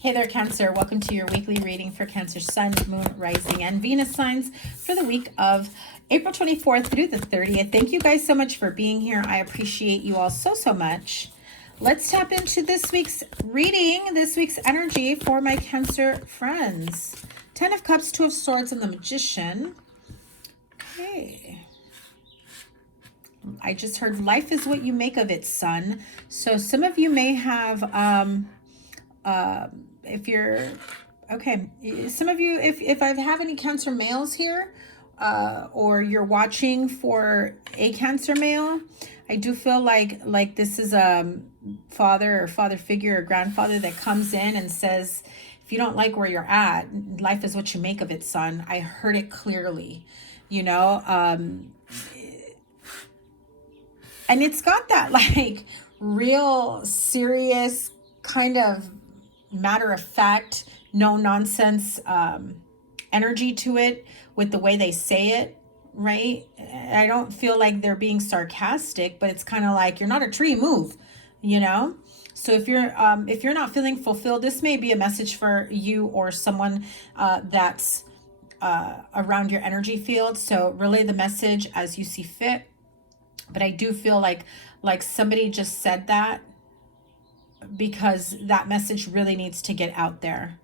Hey there, Cancer. Welcome to your weekly reading for Cancer Sun, Moon, Rising, and Venus signs for the week of April 24th through the 30th. Thank you guys so much for being here. I appreciate you all so much. Let's tap into this week's reading, this week's energy for my Cancer friends. 10 of Cups, 2 of Swords, and the Magician. Okay. I just heard life is what you make of it, son. So some of you may have... if you're okay, some of you, if I have any Cancer males here, or you're watching for a Cancer male, I do feel like this is a father or father figure or grandfather that comes in and says, if you don't like where you're at, life is what you make of it, son. I heard it clearly, you know, and it's got that like real serious kind of matter of fact, no nonsense energy to it with the way they say it, right? I don't feel like they're being sarcastic, but it's kind of like, you're not a tree, move, you know? So if you're not feeling fulfilled, this may be a message for you or someone that's around your energy field. So relay the message as you see fit. But I do feel like somebody just said that, because that message really needs to get out there.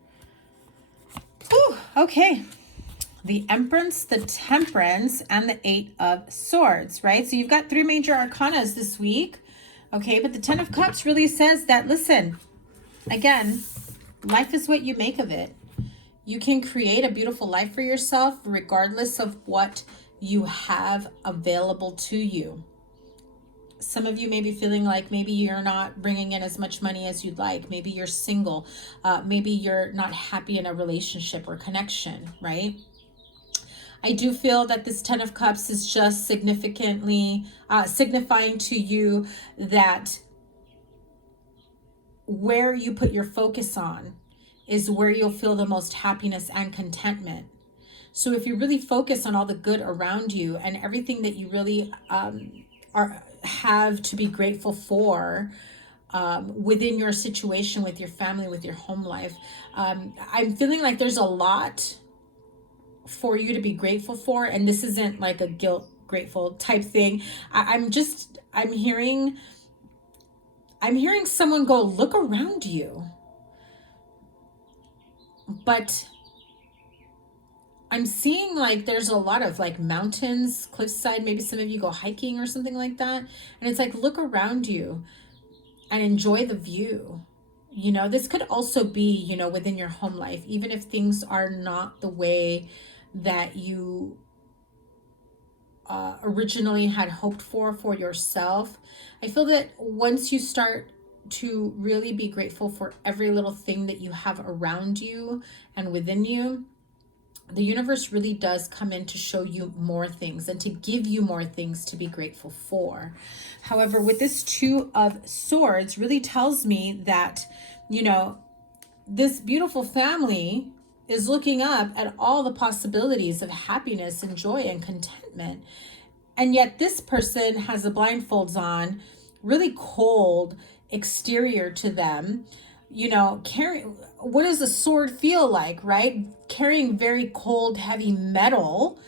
Whew, okay. The Empress, the Temperance, and the 8 of Swords, right? So you've got 3 major arcanas this week. Okay, but the 10 of Cups really says that, listen, again, life is what you make of it. You can create a beautiful life for yourself regardless of what you have available to you. Some of you may be feeling like maybe you're not bringing in as much money as you'd like. Maybe you're single. Maybe you're not happy in a relationship or connection, right? I do feel that this 10 of Cups is just significantly signifying to you that where you put your focus on is where you'll feel the most happiness and contentment. So if you really focus on all the good around you and everything that you really have to be grateful for within your situation, with your family, with your home life, I'm feeling like there's a lot for you to be grateful for, and this isn't like a guilt grateful type thing. I'm hearing someone go, look around you, but I'm seeing like there's a lot of like mountains, cliffside. Maybe some of you go hiking or something like that. And it's like, look around you and enjoy the view. You know, this could also be, you know, within your home life, even if things are not the way that you originally had hoped for yourself. I feel that once you start to really be grateful for every little thing that you have around you and within you, the universe really does come in to show you more things and to give you more things to be grateful for. However, with this 2 of Swords really tells me that, you know, this beautiful family is looking up at all the possibilities of happiness and joy and contentment. And yet this person has the blindfolds on, really cold exterior to them. You know, what does a sword feel like, right? Carrying very cold, heavy metal.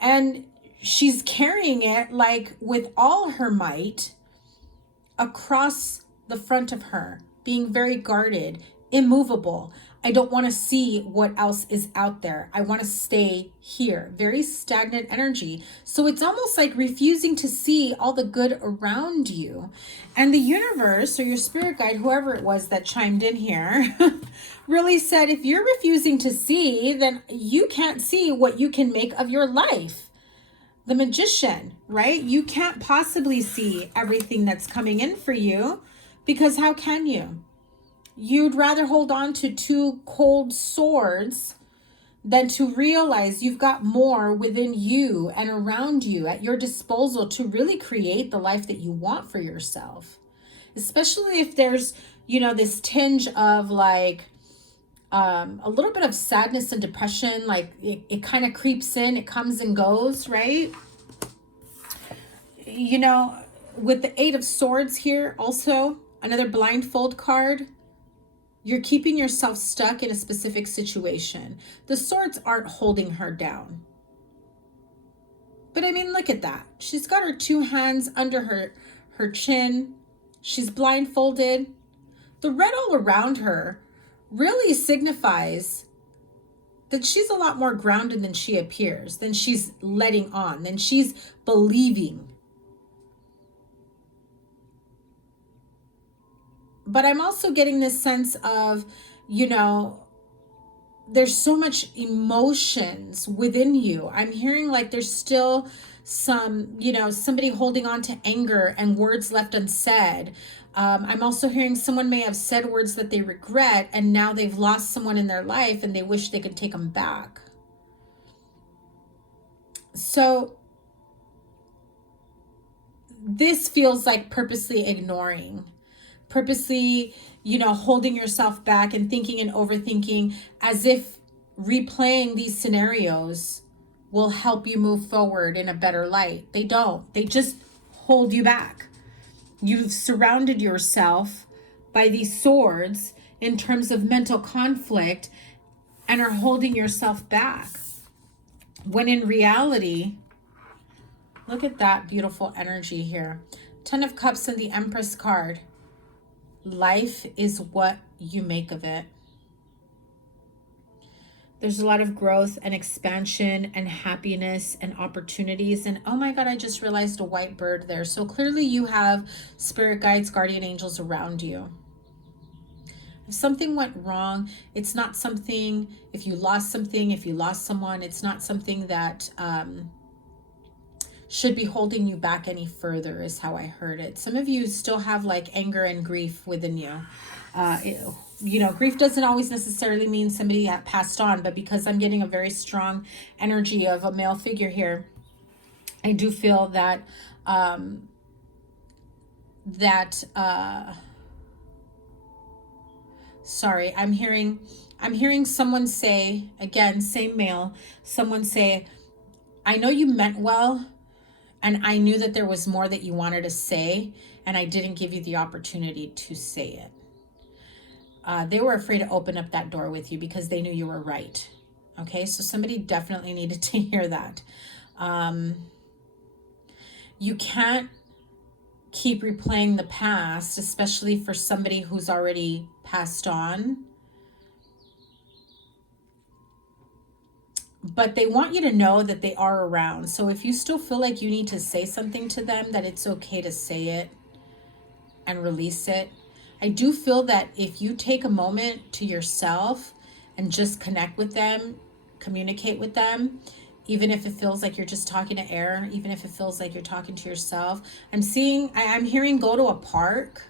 And she's carrying it like with all her might across the front of her, being very guarded, immovable. I don't want to see what else is out there. I want to stay here. Very stagnant energy. So it's almost like refusing to see all the good around you. And the universe or your spirit guide, whoever it was that chimed in here, really said, if you're refusing to see, then you can't see what you can make of your life. The Magician, right? You can't possibly see everything that's coming in for you, because how can you? You'd rather hold on to 2 cold swords than to realize you've got more within you and around you at your disposal to really create the life that you want for yourself. Especially if there's, you know, this tinge of like a little bit of sadness and depression, like it kind of creeps in, it comes and goes, right? You know, with the 8 of Swords here, also another blindfold card. You're keeping yourself stuck in a specific situation. The swords aren't holding her down. But I mean, look at that. She's got her two hands under her chin. She's blindfolded. The red all around her really signifies that she's a lot more grounded than she appears, than she's letting on, than she's believing. But I'm also getting this sense of, you know, there's so much emotions within you. I'm hearing like there's still some, you know, somebody holding on to anger and words left unsaid. I'm also hearing someone may have said words that they regret, and now they've lost someone in their life and they wish they could take them back. So this feels like purposely ignoring, purposely, you know, holding yourself back and thinking and overthinking, as if replaying these scenarios will help you move forward in a better light. They don't. They just hold you back. You've surrounded yourself by these swords in terms of mental conflict and are holding yourself back. When in reality, look at that beautiful energy here. 10 of Cups and the Empress card. Life is what you make of it. There's a lot of growth and expansion and happiness and opportunities. And oh my God, I just realized a white bird there. So clearly you have spirit guides, guardian angels around you. If something went wrong, it's not something, if you lost something, if you lost someone, it's not something that should be holding you back any further, is how I heard it. Some of you still have like anger and grief within you. You know, grief doesn't always necessarily mean somebody that passed on, but because I'm getting a very strong energy of a male figure here, I do feel that sorry, I'm hearing someone say, again, same male, someone say, I know you meant well, and I knew that there was more that you wanted to say, and I didn't give you the opportunity to say it. They were afraid to open up that door with you because they knew you were right. Okay, so somebody definitely needed to hear that. You can't keep replaying the past, especially for somebody who's already passed on. But they want you to know that they are around. So if you still feel like you need to say something to them, that it's okay to say it and release it. I do feel that if you take a moment to yourself and just connect with them, communicate with them, even if it feels like you're just talking to air, even if it feels like you're talking to yourself. I'm hearing go to a park,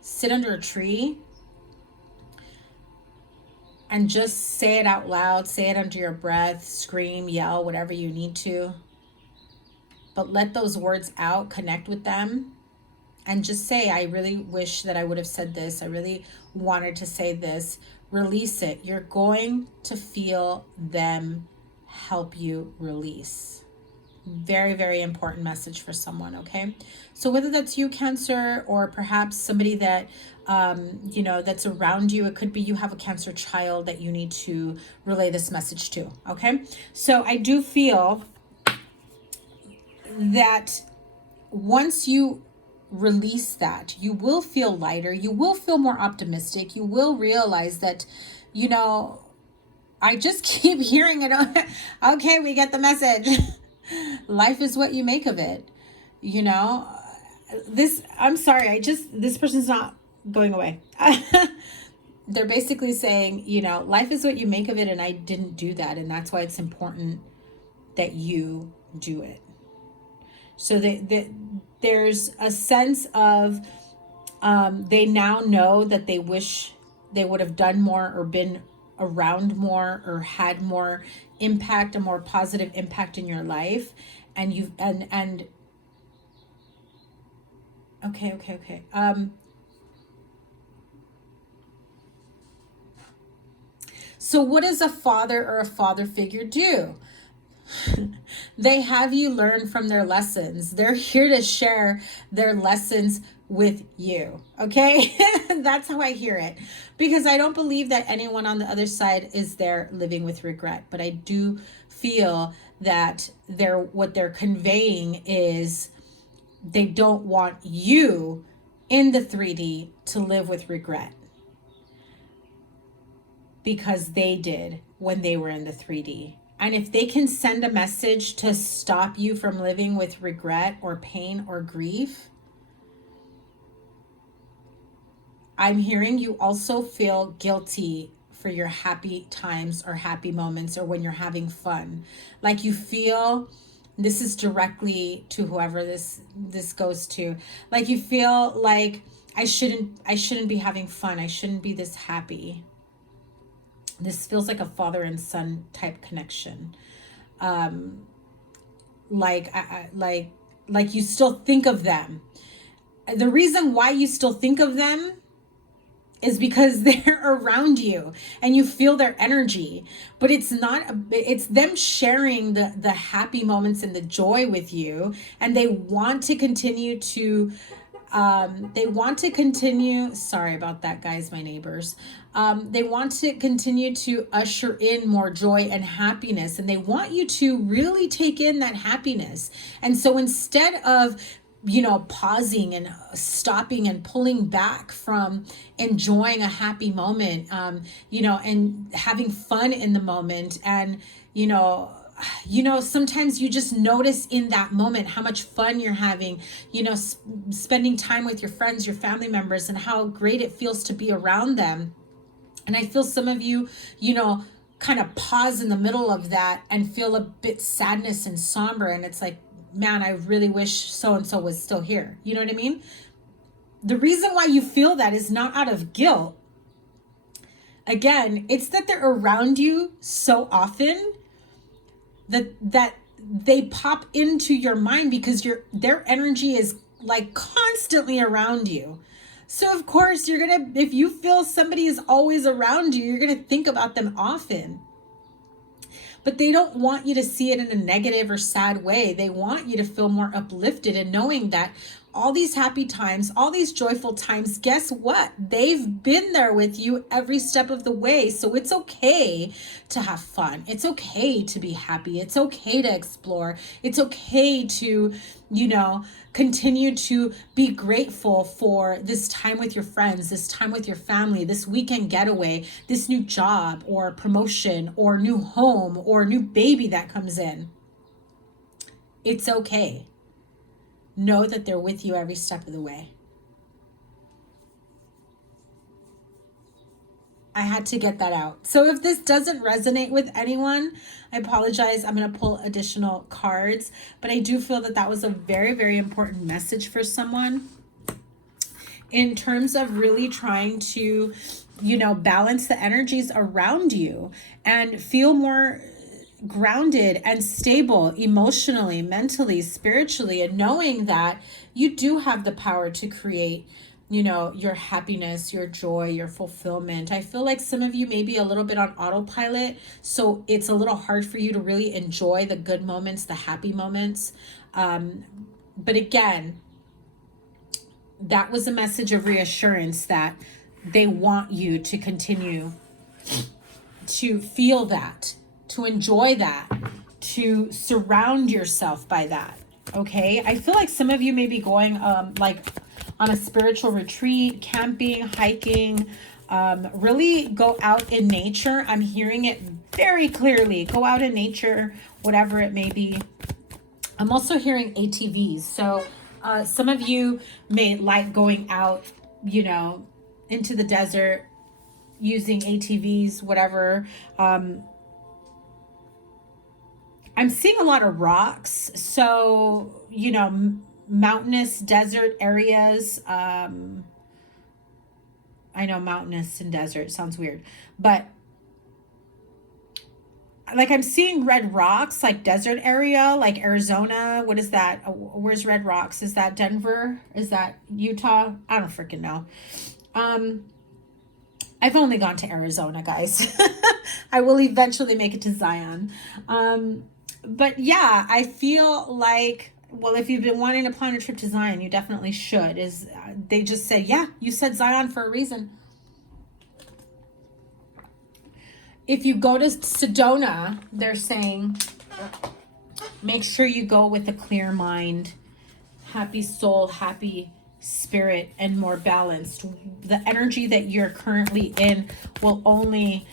sit under a tree, and just say it out loud, say it under your breath, scream, yell, whatever you need to. But let those words out, connect with them. And just say, I really wish that I would have said this. I really wanted to say this. Release it. You're going to feel them help you release. Very, very important message for someone, okay? So whether that's you, Cancer, or perhaps somebody that, you know, that's around you, it could be you have a Cancer child that you need to relay this message to, okay? So I do feel that once you release that, you will feel lighter, you will feel more optimistic, you will realize that, you know, I just keep hearing it. Okay, we get the message. Life is what you make of it. You know, I'm sorry, this person's not going away. They're basically saying, you know, life is what you make of it, and I didn't do that, and that's why it's important that you do it. So there's a sense of they now know that they wish they would have done more or been around more or had more impact, a more positive impact in your life. And okay. So what does a father or a father figure do? They have you learn from their lessons. They're here to share their lessons with you. Okay. That's how I hear it, because I don't believe that anyone on the other side is there living with regret, but I do feel that what they're conveying is they don't want you in the 3D to live with regret, because they did when they were in the 3D. And if they can send a message to stop you from living with regret or pain or grief, I'm hearing you also feel guilty for your happy times or happy moments, or when you're having fun. Like you feel, this is directly to whoever this goes to, like you feel like I shouldn't be having fun. I shouldn't be this happy. This feels like a father and son type connection. Like you still think of them. The reason why you still think of them is because they're around you and you feel their energy, but it's them sharing the happy moments and the joy with you. And they want to continue to, sorry about that, guys, my neighbors. They want to continue to usher in more joy and happiness, and they want you to really take in that happiness. And so instead of pausing and stopping and pulling back from enjoying a happy moment, and having fun in the moment. And, sometimes you just notice in that moment how much fun you're having, spending time with your friends, your family members, and how great it feels to be around them. And I feel some of you, kind of pause in the middle of that and feel a bit sadness and somber. And it's like, man, I really wish so-and-so was still here. You know what I mean? The reason why you feel that is not out of guilt. Again, it's that they're around you so often that they pop into your mind, because their energy is like constantly around you. So of course if you feel somebody is always around you, you're going to think about them often. But they don't want you to see it in a negative or sad way. They want you to feel more uplifted and knowing that all these happy times, all these joyful times, guess what? They've been there with you every step of the way. So it's okay to have fun. It's okay to be happy. It's okay to explore. It's okay to, continue to be grateful for this time with your friends, this time with your family, this weekend getaway, this new job or promotion or new home or new baby that comes in. It's okay. Know that they're with you every step of the way. I had to get that out. So if this doesn't resonate with anyone, I apologize. I'm going to pull additional cards, but I do feel that was a very, very important message for someone in terms of really trying to, balance the energies around you and feel more grounded and stable emotionally, mentally, spiritually, and knowing that you do have the power to create your happiness, your joy, your fulfillment. I feel like some of you may be a little bit on autopilot, so it's a little hard for you to really enjoy the good moments, the happy moments. But again, that was a message of reassurance that they want you to continue to feel that, to enjoy that, to surround yourself by that. Okay. I feel like some of you may be going on a spiritual retreat, camping, hiking, really go out in nature. I'm hearing it very clearly. Go out in nature, whatever it may be. I'm also hearing ATVs. So some of you may like going out, into the desert using ATVs, whatever. I'm seeing a lot of rocks. So, mountainous desert areas. I know mountainous and desert sounds weird, but like I'm seeing red rocks, like desert area, like Arizona. What is that? Where's Red Rocks? Is that Denver? Is that Utah? I don't freaking know. I've only gone to Arizona, guys. I will eventually make it to Zion. But yeah, I feel like Well, if you've been wanting to plan a trip to Zion, you definitely should. They just said, yeah, you said Zion for a reason. If you go to Sedona, they're saying, make sure you go with a clear mind, happy soul, happy spirit, and more balanced. The energy that you're currently in will only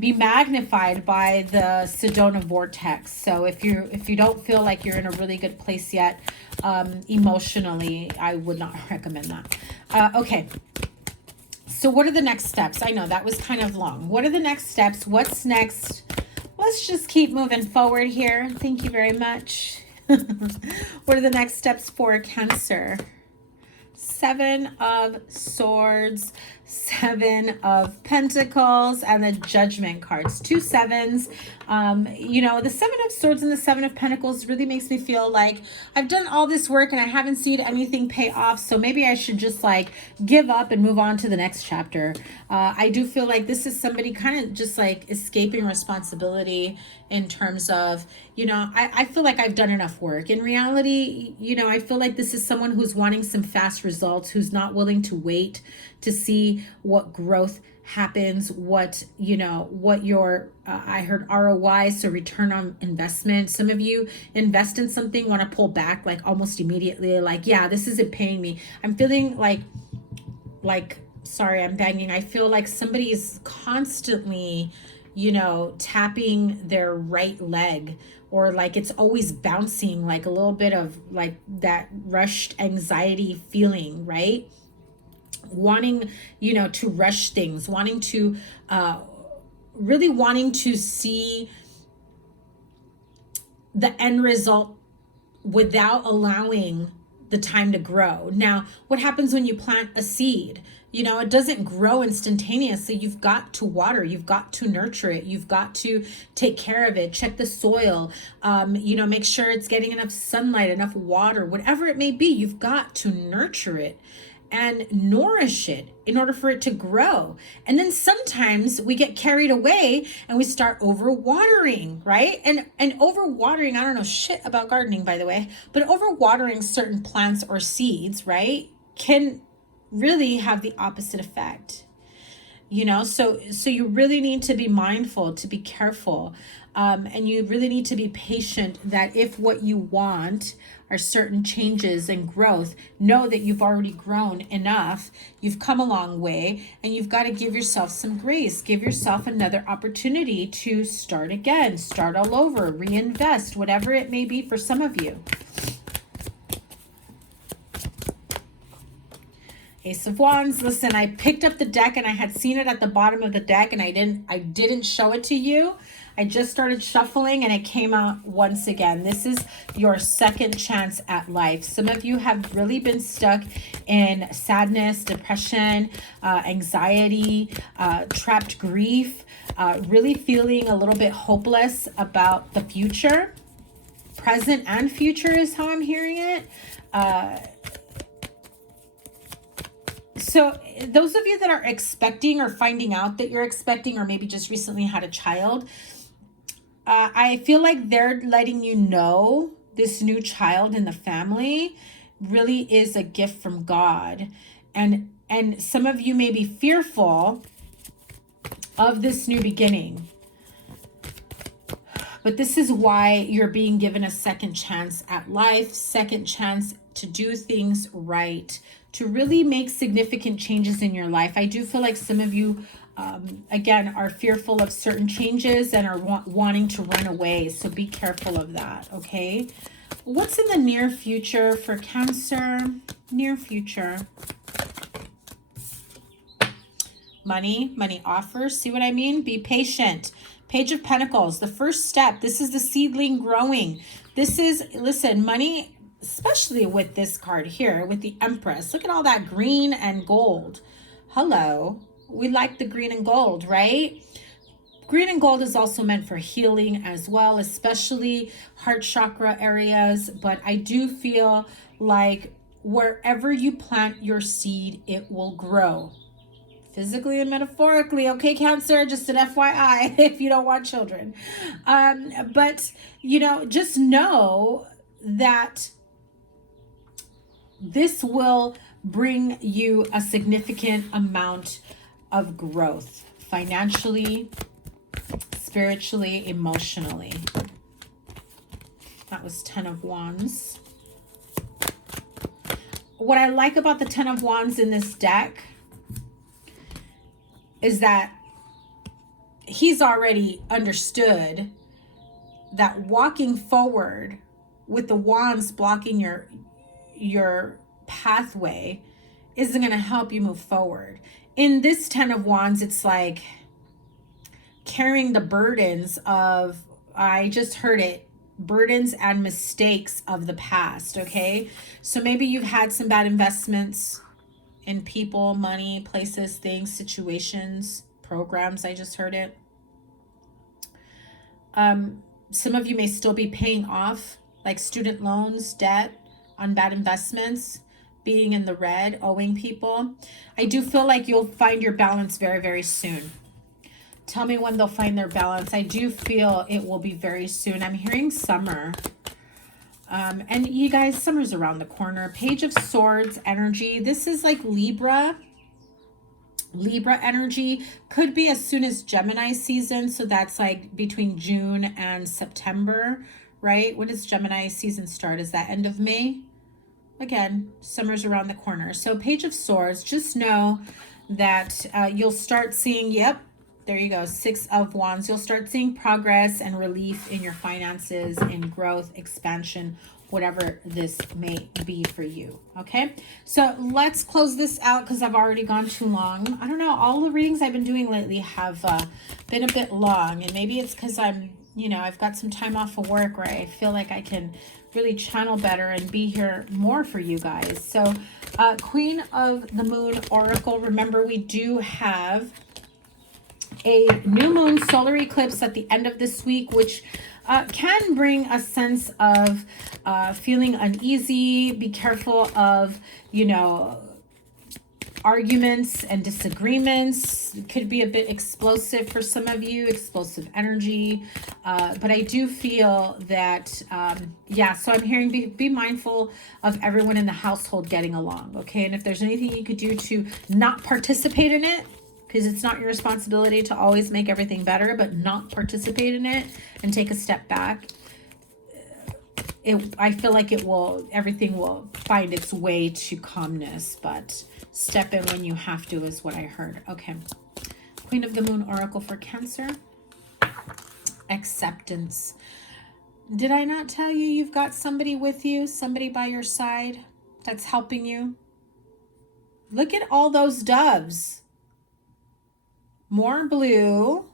be magnified by the Sedona vortex. So if you don't feel like you're in a really good place yet, emotionally, I would not recommend that. Okay. So what are the next steps? I know that was kind of long. What are the next steps? What's next? Let's just keep moving forward here. Thank you very much. What are the next steps for Cancer? 7 of Swords, 7 of Pentacles, and the Judgment cards. 2 sevens. You know, the 7 of Swords and the 7 of Pentacles really makes me feel like I've done all this work and I haven't seen anything pay off. So maybe I should just like give up and move on to the next chapter. I do feel like this is somebody kind of just like escaping responsibility in terms of, you know, I feel like I've done enough work. In reality, you know, I feel like this is someone who's wanting some fast results, who's not willing to wait to see what growth happens, what, you know, what your, I heard ROI, so return on investment. Some of you invest in something, want to pull back like almost immediately, like, yeah, this isn't paying me. I'm feeling like, sorry, I'm banging. I feel like somebody is constantly, you know, tapping their right leg, or like it's always bouncing, like a little bit of like that rushed anxiety feeling, right? Wanting, you know, to rush things, wanting to, really wanting to see the end result without allowing the time to grow. Now, what happens when you plant a seed? You know, it doesn't grow instantaneously. You've got to water, you've got to nurture it, you've got to take care of it, check the soil, you know, make sure it's getting enough sunlight, enough water, whatever it may be. You've got to nurture it and nourish it in order for it to grow. And then sometimes we get carried away and we start overwatering, right? And overwatering, I don't know shit about gardening, by the way, but overwatering certain plants or seeds, right, can really have the opposite effect. You know, so you really need to be mindful, to be careful, and you really need to be patient, that if what you want are certain changes and growth, know that you've already grown enough, you've come a long way, and you've got to give yourself some grace, give yourself another opportunity to start again, start all over, reinvest, whatever it may be for some of you. Ace of Wands. Listen, I picked up the deck and I had seen it at the bottom of the deck, and I didn't show it to you. I just started shuffling and it came out once again. This is your second chance at life. Some of you have really been stuck in sadness, depression, anxiety, trapped grief, really feeling a little bit hopeless about the future. Present and future is how I'm hearing it. So those of you that are expecting or finding out that you're expecting, or maybe just recently had a child, I feel like they're letting you know this new child in the family really is a gift from God. And some of you may be fearful of this new beginning. But this is why you're being given a second chance at life, second chance to do things right, to really make significant changes in your life. I do feel like some of you, again, are fearful of certain changes and are wanting to run away. So be careful of that, okay? What's in the near future for Cancer? Near future. Money offers. See what I mean? Be patient. Page of Pentacles, the first step. This is the seedling growing. This is, listen, money, especially with this card here, with the Empress. Look at all that green and gold. Hello. We like the green and gold, right? Green and gold is also meant for healing as well, especially heart chakra areas. But I do feel like wherever you plant your seed, it will grow. Physically and metaphorically, okay, Cancer, just an FYI if you don't want children. But, you know, just know that this will bring you a significant amount of growth financially, spiritually, emotionally. That was 10 of Wands. What I like about the 10 of Wands in this deck is that he's already understood that walking forward with the wands blocking your pathway isn't going to help you move forward. In this 10 of Wands, it's like carrying the burdens of, I just heard it, burdens and mistakes of the past, okay? So maybe you've had some bad investments in people, money, places, things, situations, programs. I just heard it. Some of you may still be paying off like student loans, debt on bad investments, being in the red, owing people. I do feel like you'll find your balance very, very soon. Tell me when they'll find their balance. I do feel it will be very soon. I'm hearing summer. And you guys, summer's around the corner. Page of Swords energy. This is like Libra. Libra energy. Could be as soon as Gemini season. So that's like between June and September, right? When does Gemini season start? Is that end of May? Again, summer's around the corner. So Page of Swords, just know that you'll start seeing, yep, there you go, 6 of Wands. You'll start seeing progress and relief in your finances, in growth, expansion, whatever this may be for you, okay? So let's close this out because I've already gone too long. I don't know, all the readings I've been doing lately have been a bit long, and maybe it's because I'm, you know, I've got some time off of work where I feel like I can really channel better and be here more for you guys. So Queen of the Moon Oracle, remember we do have a new moon solar eclipse at the end of this week, which can bring a sense of feeling uneasy. Be careful of, you know, arguments and disagreements. It could be a bit explosive for some of you, explosive energy. But I do feel that, yeah, so I'm hearing be mindful of everyone in the household getting along, okay? And if there's anything you could do to not participate in it, because it's not your responsibility to always make everything better, but not participate in it and take a step back. I feel like everything will find its way to calmness, but step in when you have to is what I heard. Okay. Queen of the Moon Oracle for Cancer. Acceptance. Did I not tell you you've got somebody with you, somebody by your side that's helping you? Look at all those doves. More blue.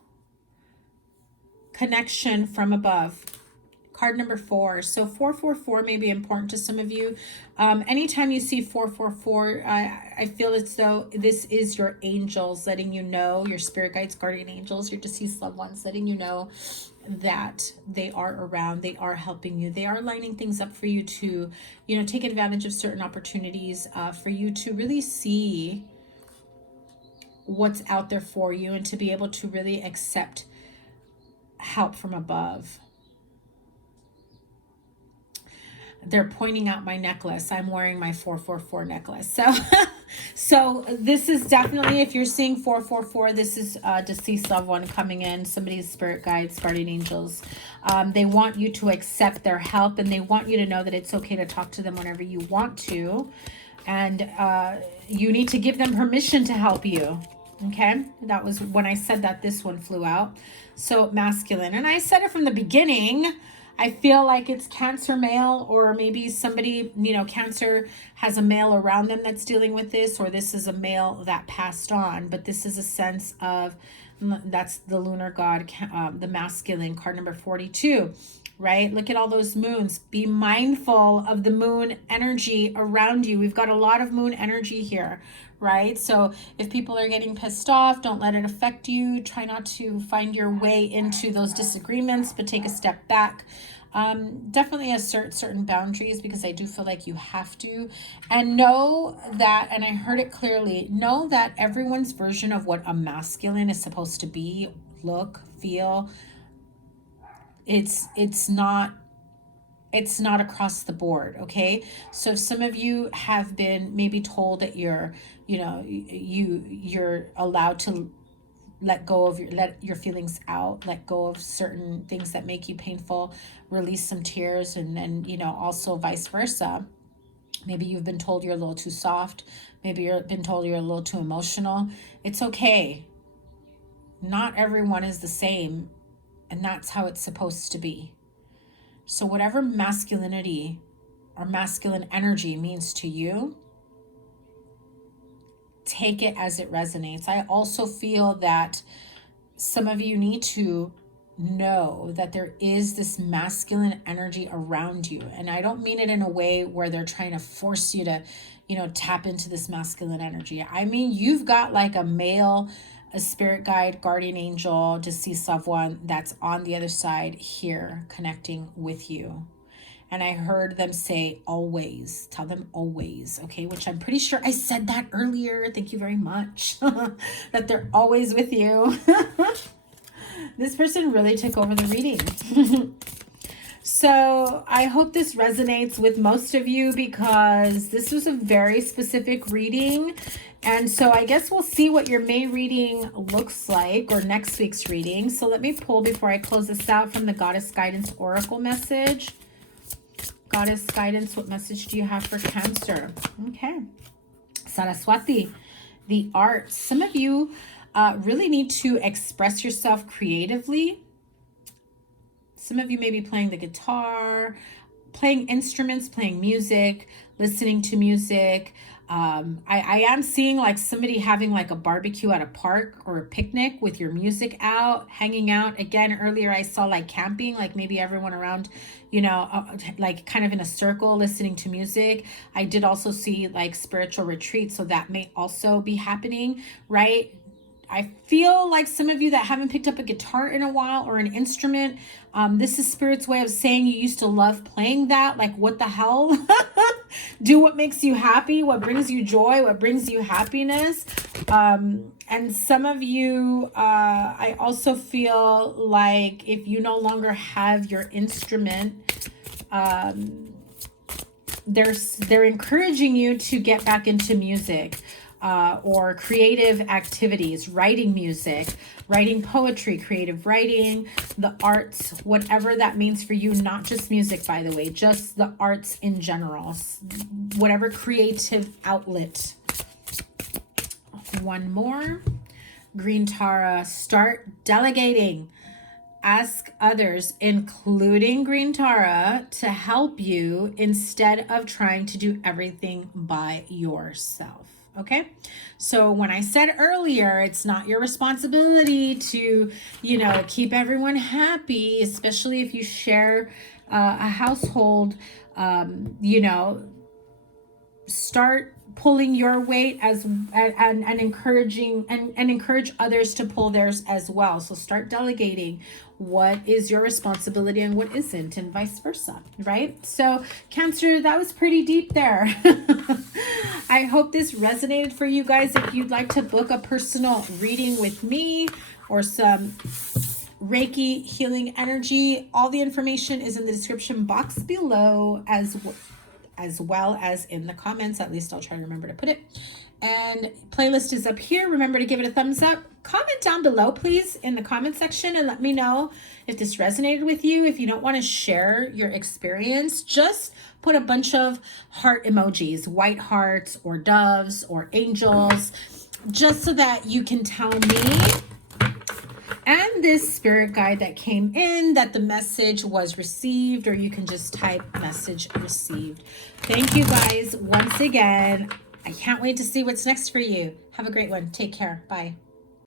Connection from above. Card number 4. So 444 may be important to some of you. Anytime you see 444, I feel as though this is your angels letting you know, your spirit guides, guardian angels, your deceased loved ones letting you know that they are around, they are helping you, they are lining things up for you to, you know, take advantage of certain opportunities for you to really see what's out there for you and to be able to really accept help from above. They're pointing out my necklace. I'm wearing my 444 necklace. So this is definitely, if you're seeing 444, this is a deceased loved one coming in, somebody's spirit guides, guardian angels. They want you to accept their help, and they want you to know that it's okay to talk to them whenever you want to. And you need to give them permission to help you. Okay, that was when I said that, this one flew out. So masculine, and I said it from the beginning. I feel like it's Cancer male, or maybe somebody, you know, Cancer has a male around them that's dealing with this, or this is a male that passed on. But this is a sense of, that's the lunar god, the masculine, card number 42, right? Look at all those moons. Be mindful of the moon energy around you. We've got a lot of moon energy here, right? So if people are getting pissed off, don't let it affect you. Try not to find your way into those disagreements, but take a step back. Definitely assert certain boundaries, because I do feel like you have to. And know that, and I heard it clearly, know that everyone's version of what a masculine is supposed to be, look, feel, it's not it's not across the board, okay? So if some of you have been maybe told that you're, you know, you're allowed to let go of let your feelings out, let go of certain things that make you painful, release some tears, and then, you know, also vice versa. Maybe you've been told you're a little too soft. Maybe you've been told you're a little too emotional. It's okay. Not everyone is the same, and that's how it's supposed to be. So whatever masculinity or masculine energy means to you, take it as it resonates. I also feel that some of you need to know that there is this masculine energy around you. And I don't mean it in a way where they're trying to force you to, you know, tap into this masculine energy. I mean, you've got like a male, a spirit guide, guardian angel, deceased loved one that's on the other side here connecting with you. And I heard them say always. Tell them always, okay? Which I'm pretty sure I said that earlier. Thank you very much. That they're always with you. This person really took over the reading. So I hope this resonates with most of you, because this was a very specific reading. And so I guess we'll see what your May reading looks like, or next week's reading. So let me pull before I close this out from the Goddess Guidance Oracle message. Goddess Guidance, what message do you have for Cancer? Okay. Saraswati, the arts. Some of you really need to express yourself creatively. Some of you may be playing the guitar, playing instruments, playing music, listening to music. I am seeing like somebody having like a barbecue at a park or a picnic with your music out, hanging out. Again, earlier I saw like camping, like maybe everyone around, you know, like kind of in a circle listening to music. I did also see like spiritual retreat, so that may also be happening, right? I feel like some of you that haven't picked up a guitar in a while or an instrument, this is Spirit's way of saying you used to love playing that. Like, what the hell? Do what makes you happy, what brings you joy, what brings you happiness. And some of you, I also feel like if you no longer have your instrument, they're encouraging you to get back into music. Or creative activities, writing music, writing poetry, creative writing, the arts, whatever that means for you, not just music, by the way, just the arts in general, whatever creative outlet. One more. Green Tara, start delegating. Ask others, including Green Tara, to help you instead of trying to do everything by yourself. Okay, so when I said earlier, it's not your responsibility to, you know, keep everyone happy, especially if you share a household, you know, start pulling your weight and encouraging and encourage others to pull theirs as well. So start delegating what is your responsibility and what isn't, and vice versa, right? So Cancer, that was pretty deep there. I hope this resonated for you guys. If you'd like to book a personal reading with me or some Reiki healing energy, all the information is in the description box below, as well as in the comments. At least I'll try to remember to put it. And playlist is up here. Remember to give it a thumbs up. Comment down below, please, in the comment section, and let me know if this resonated with you. If you don't want to share your experience, just put a bunch of heart emojis, white hearts or doves or angels, just so that you can tell me and this spirit guide that came in that the message was received, or you can just type message received. Thank you guys once again. I can't wait to see what's next for you. Have a great one. Take care. Bye.